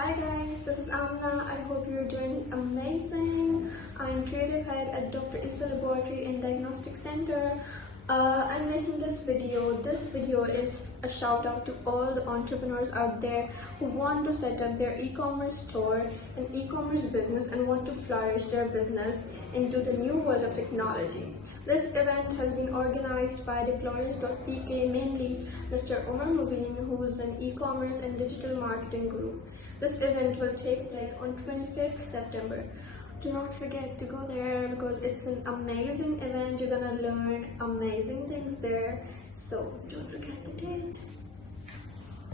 Hi guys, this is Amna. I hope you're doing amazing. I'm creative head at Dr. Islamabad and Diagnostic Center. I'm making this video. This video is a shout out to all the entrepreneurs out there who want to set up their e-commerce store and e-commerce business and want to flourish their business into the new world of technology. This event has been organized by Deployers.pk, mainly Mr. Omer Mubeen, who is an e-commerce and digital marketing guru. This event will take place on 25th September. Do not forget to go there because it's an amazing event. You're gonna learn amazing things there. So don't forget the date.